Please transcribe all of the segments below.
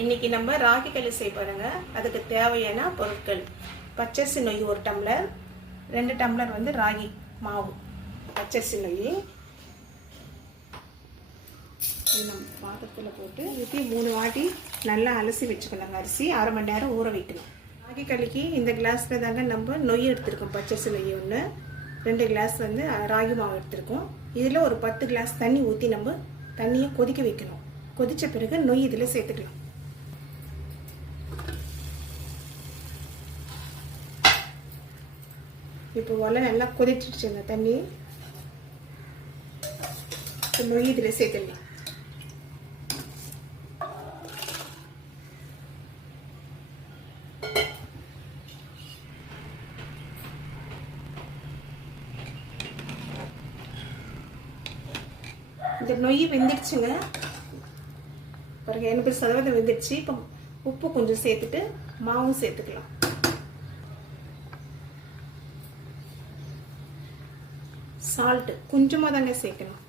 இன்னைக்கு நம்ம ராகி களி செய்ய பாருங்க அதுக்கு தேவையான பொருட்கள். பச்சரிசி நொய் ஒரு டம்ளர் ரெண்டு டம்ளர் வந்து ராகி மாவு. பச்சரிசி நொய். நம்ம பாத்திரத்தில் போட்டு ஊற்றி மூணு வாட்டி நல்லா அலசி வச்சுக்கலாங்க அரிசி அரை மணி நேரம் ஊற வைக்கணும். ராகி களிக்கு இந்த கிளாஸில் தாங்க நம்ம நொய் எடுத்திருக்கோம். பச்சரிசி நொய் ஒன்று ரெண்டு கிளாஸ் வந்து ராகி மாவு எடுத்திருக்கோம். இதில் ஒரு பத்து கிளாஸ் தண்ணி ஊற்றி நம்ம தண்ணியை கொதிக்க வைக்கணும். கொதித்த பிறகு நொய் இதில் சேர்த்துக்கலாம். இப்போ ஒலை நல்லா கொதிச்சிடுச்சு இந்த தண்ணி. மொழி நொய் இதில் சேர்த்துடலாம். இந்த நொய் வெந்துடுச்சுங்க. பாருங்க எண்பது சதவீதம் வெந்துடுச்சு. இப்போ உப்பு கொஞ்சம் சேர்த்துட்டு மாவும் சேர்த்துக்கலாம். சால்ட்டு கொஞ்சமாக தாங்க சேர்க்கணும்.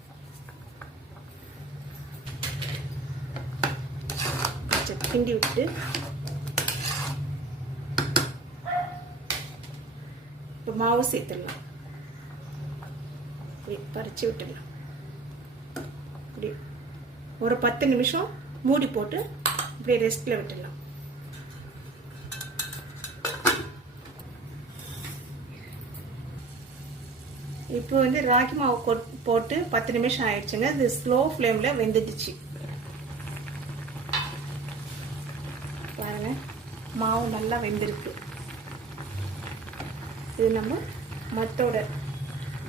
கிண்டி விட்டு இப்போ மாவு சேர்த்துடலாம். பறிச்சு விட்டுடலாம். இப்படி ஒரு பத்து நிமிஷம் மூடி போட்டு இப்படியே ரெஸ்ட்டில் விட்டுடலாம். இப்போ வந்து ராகி மாவு கொட்- போட்டு பத்து நிமிஷம் ஆயிடுச்சுங்க. இது ஸ்லோ ஃப்ளேமில் வெந்துடுச்சு. பாருங்க. மாவு நல்லா வெந்திருக்கு. இது நம்ம மத்தோட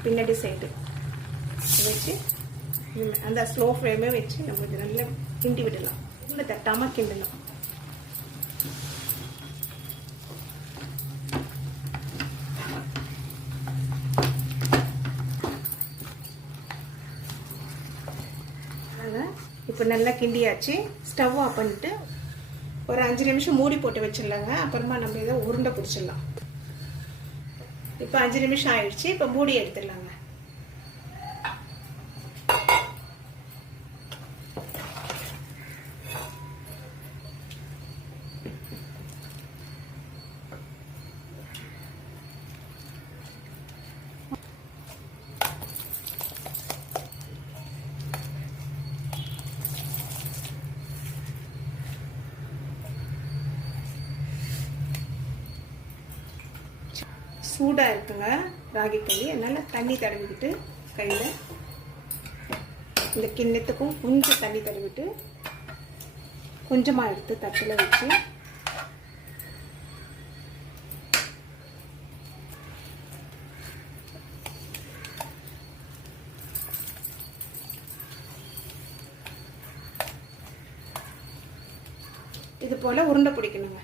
பின்னாடி சைடு வச்சு அந்த ஸ்லோ ஃப்ளேமே வச்சு நம்ம இது நல்லா கிண்டி விடலாம். உள்ள தட்டாமல் கிண்டலாம். இப்போ நல்லா கிண்டியாச்சு. ஸ்டவ் ஆஃப் பண்ணிட்டு ஒரு அஞ்சு நிமிஷம் மூடி போட்டு வச்சிடலாங்க. அப்புறமா நம்ம இதை உருண்டை பிடிச்சிடலாம். இப்போ அஞ்சு நிமிஷம் ஆயிடுச்சு. இப்போ மூடி எடுத்துடலாங்க. சூடாக இருக்குங்க ராகி களி. அதனால் தண்ணி தடவிக்கிட்டு கையில் இந்த கிண்ணத்துக்கும் கொஞ்சம் தண்ணி தடவிட்டு கொஞ்சமாக எடுத்து தட்டில் வச்சு இது போல் உருண்டை பிடிக்கணுங்க.